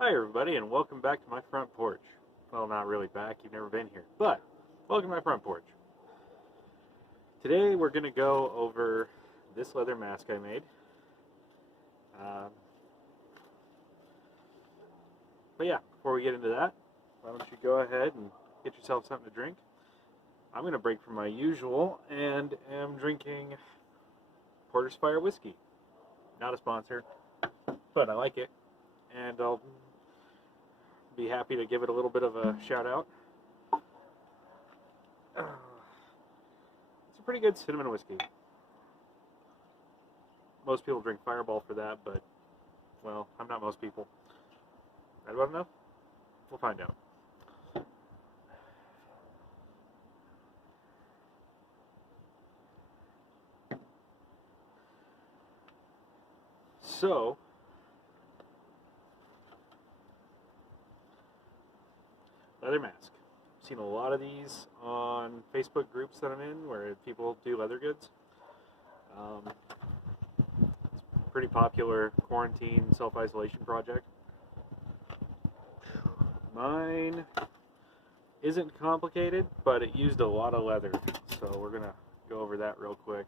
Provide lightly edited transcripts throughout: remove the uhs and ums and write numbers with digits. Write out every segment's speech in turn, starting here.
Hi everybody, and welcome back to my front porch. Well, not really back, you've never been here, but welcome to my front porch. Today we're going to go over this leather mask I made. Um, but yeah, before we get into that, why don't you go ahead and get yourself something to drink. I'm going to break from my usual and am drinking Porter's Fire whiskey. Not a sponsor, but I like it, and I'll be happy to give it a little bit of a shout out. It's a pretty good cinnamon whiskey. Most people drink Fireball for that, but, well, I'm not most people. Right about enough? We'll find out. So, leather mask. I've seen a lot of these on Facebook groups that I'm in where people do leather goods. It's a pretty popular quarantine self-isolation project. Mine isn't complicated, but it used a lot of leather, so we're going to go over that real quick.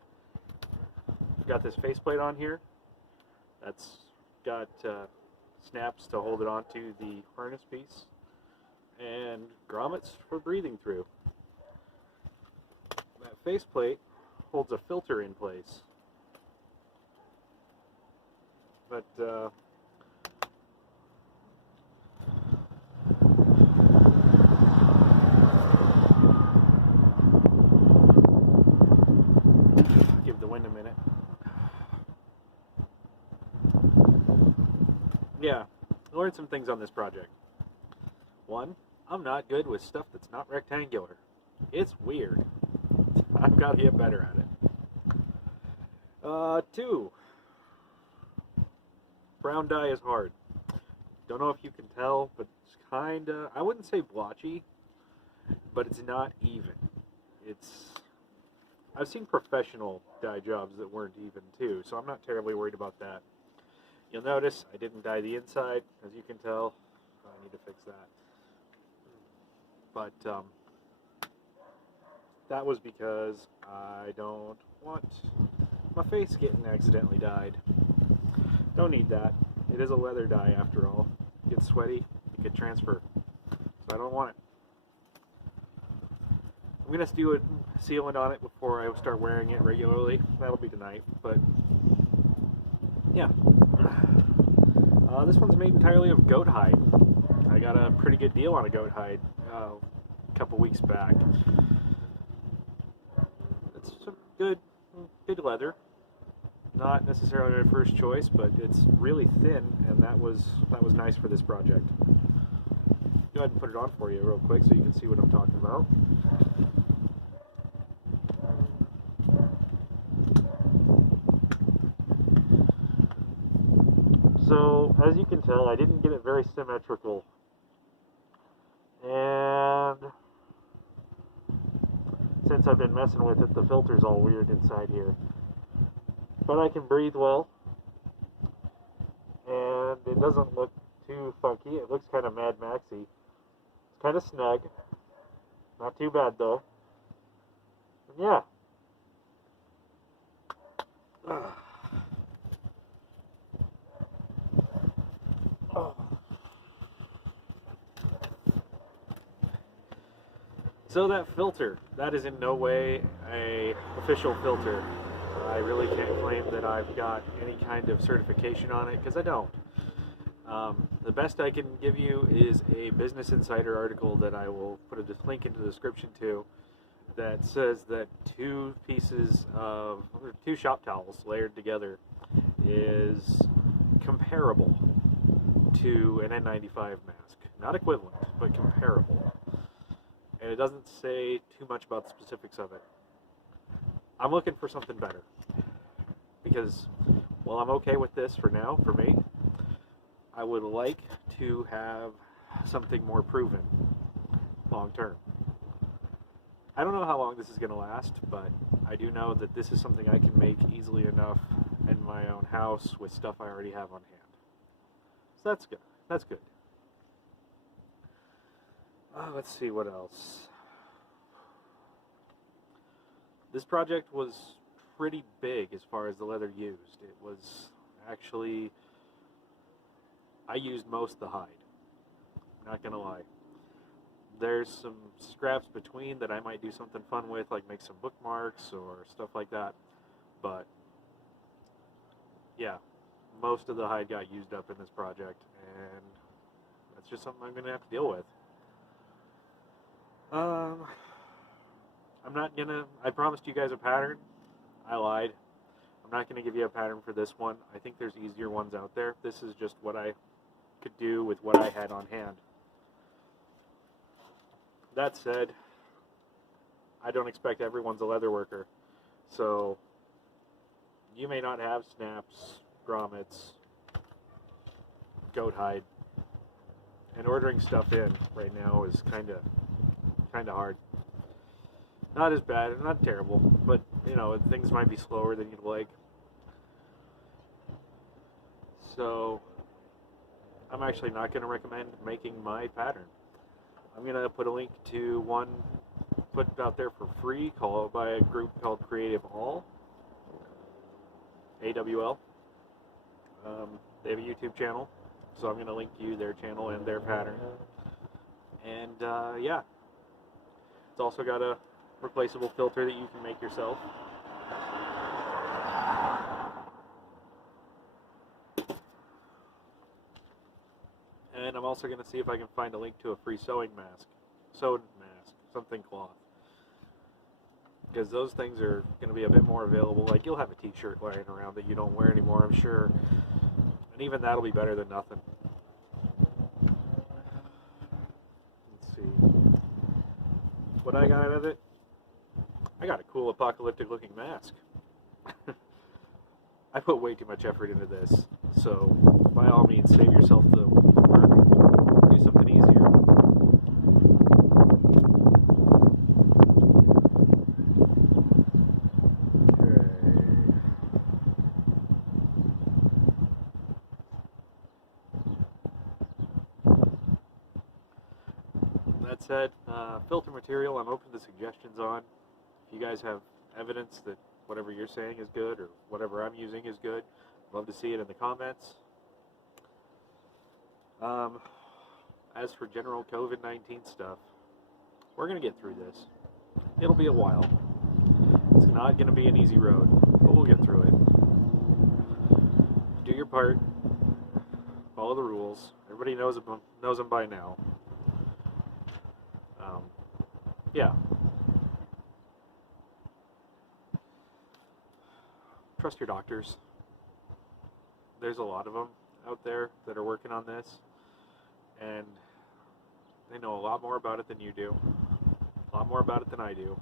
Got this faceplate on here. That's got snaps to hold it onto the harness piece, and grommets for breathing through. That faceplate holds a filter in place, but give the wind a minute. Yeah, I learned some things on this project. One, I'm not good with stuff that's not rectangular. It's weird. I've got to get better at it. Two, brown dye is hard. Don't know if you can tell, but it's kinda, I wouldn't say blotchy, but it's not even. I've seen professional dye jobs that weren't even too, so I'm not terribly worried about that. You'll notice I didn't dye the inside, as you can tell. I need to fix that. But that was because I don't want my face getting accidentally dyed. Don't need that. It is a leather dye after all. It gets sweaty, it could transfer. So I don't want it. I'm going to do a sealant on it before I start wearing it regularly. That'll be tonight, but yeah. This one's made entirely of goat hide. I got a pretty good deal on a goat hide a couple weeks back. It's some good leather. Not necessarily my first choice, but it's really thin, and that was nice for this project. Go ahead and put it on for you real quick so you can see what I'm talking about. So, as you can tell, I didn't get it very symmetrical. And since I've been messing with it, the filter's all weird inside here. But I can breathe well. And it doesn't look too funky. It looks kind of Mad Maxy. It's kind of snug. Not too bad, though. And yeah. So that filter, that is in no way a official filter. I really can't claim that I've got any kind of certification on it, because I don't. The best I can give you is a Business Insider article that I will put a link into the description to, that says that two shop towels layered together is comparable to an N95 mask. Not equivalent, but comparable. And it doesn't say too much about the specifics of it. I'm looking for something better, because while I'm okay with this for now, for me, I would like to have something more proven long term. I don't know how long this is going to last, but I do know that this is something I can make easily enough in my own house with stuff I already have on hand. So that's good. That's good. Let's see what else. This project was pretty big as far as the leather used. It was actually, I used most of the hide, not gonna lie. There's some scraps between that I might do something fun with, like make some bookmarks or stuff like that, but yeah, most of the hide got used up in this project, and that's just something I'm gonna have to deal with. I'm not gonna, I promised you guys a pattern. I lied. I'm not gonna give you a pattern for this one. I think there's easier ones out there. This is just what I could do with what I had on hand. That said, I don't expect everyone's a leather worker. So you may not have snaps, grommets, goat hide. And ordering stuff in right now is kind of hard. Not as bad, not terrible, but you know, things might be slower than you'd like. So I'm actually not going to recommend making my pattern. I'm going to put a link to one put out there for free called by a group called Creative All, AWL. They have a YouTube channel, so I'm going to link you their channel and their pattern. And yeah, it's also got a replaceable filter that you can make yourself. And I'm also going to see if I can find a link to a free sewing mask, something cloth. Because those things are going to be a bit more available. Like, you'll have a t-shirt lying around that you don't wear anymore, I'm sure. And even that'll be better than nothing. Let's see. What I got out of it? I got a cool apocalyptic looking mask. I put way too much effort into this, so by all means save yourself the work. Do something easier. Okay. That said, filter material I'm open to suggestions on. If you guys have evidence that whatever you're saying is good or whatever I'm using is good, I'd love to see it in the comments. As for general COVID-19 stuff, we're going to get through this. It'll be a while. It's not going to be an easy road, but we'll get through it. Do your part. Follow the rules. Everybody knows them by now. Yeah. Trust your doctors. There's a lot of them out there that are working on this, and they know a lot more about it than you do, a lot more about it than I do.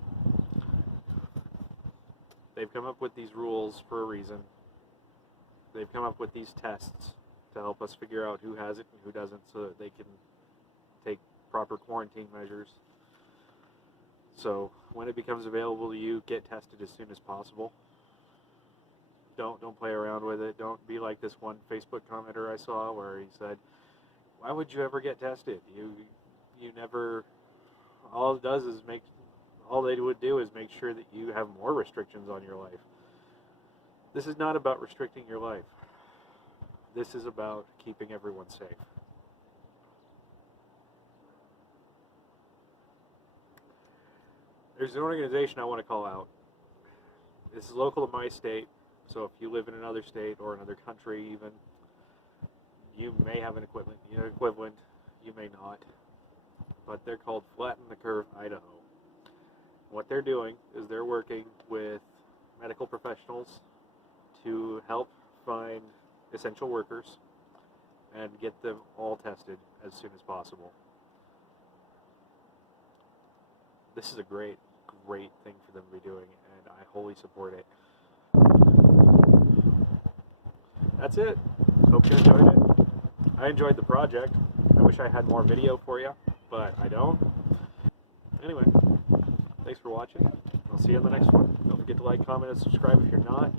They've come up with these rules for a reason. They've come up with these tests to help us figure out who has it and who doesn't, so that they can take proper quarantine measures. So when it becomes available to you, get tested as soon as possible. Don't play around with it. Don't be like this one Facebook commenter I saw where he said, "Why would you ever get tested? You never. All it does is all they would do is make sure that you have more restrictions on your life." This is not about restricting your life. This is about keeping everyone safe. There's an organization I want to call out. This is local to my state, so if you live in another state or another country even, you may have an equivalent, you may not. But they're called Flatten the Curve Idaho. What they're doing is they're working with medical professionals to help find essential workers and get them all tested as soon as possible. This is a great thing for them to be doing, and I wholly support it. That's it. Hope you enjoyed it. I enjoyed the project. I wish I had more video for you, but I don't. Anyway, thanks for watching. I'll see you in the next one. Don't forget to like, comment, and subscribe if you're not.